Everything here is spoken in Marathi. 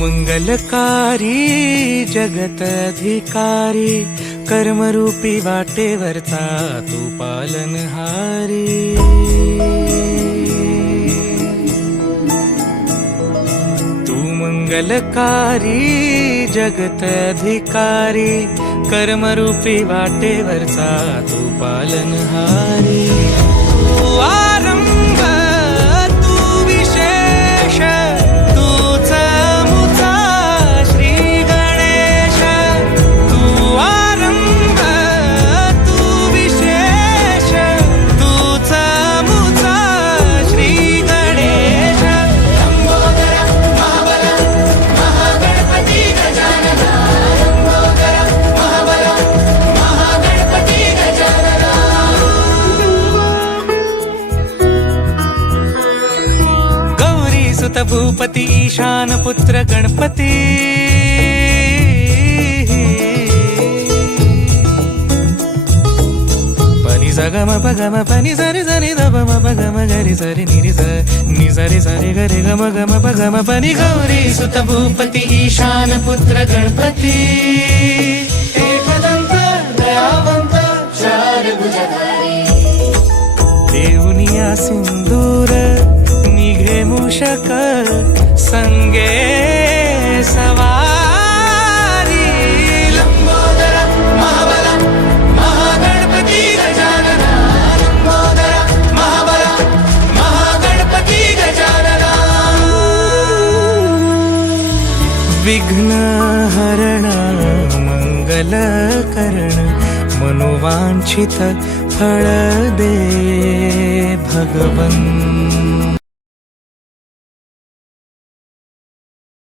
मंगलकारी जगत अधिकारी कर्मरूपी वाटेवरचा तू पालनहारी। तू मंगलकारी जगत अधिकारी कर्मरूपी वाटेवरचा तू पालनहारी। तू आरंभ तू विशेष सुत भूपती ईशान पुत्र गणपती। पनि सगम पगम पनि सरि सरि ध म पगम गरि सरि नि सरि सरि गरि गम गम पगम पनि गौरी सुत भूपती ईशान पुत्र गणपती। एकदंत दयावंत चार भुजधारी देऊनिया सिंदूर निघे मूषक संगे सवारी। लंबोदर महाबल महागणपती गजानन लंबोदर महाबल महागणपती गजानन। विघ्नहरण मंगलकरण मनोवांछित फळ दे भगवन्।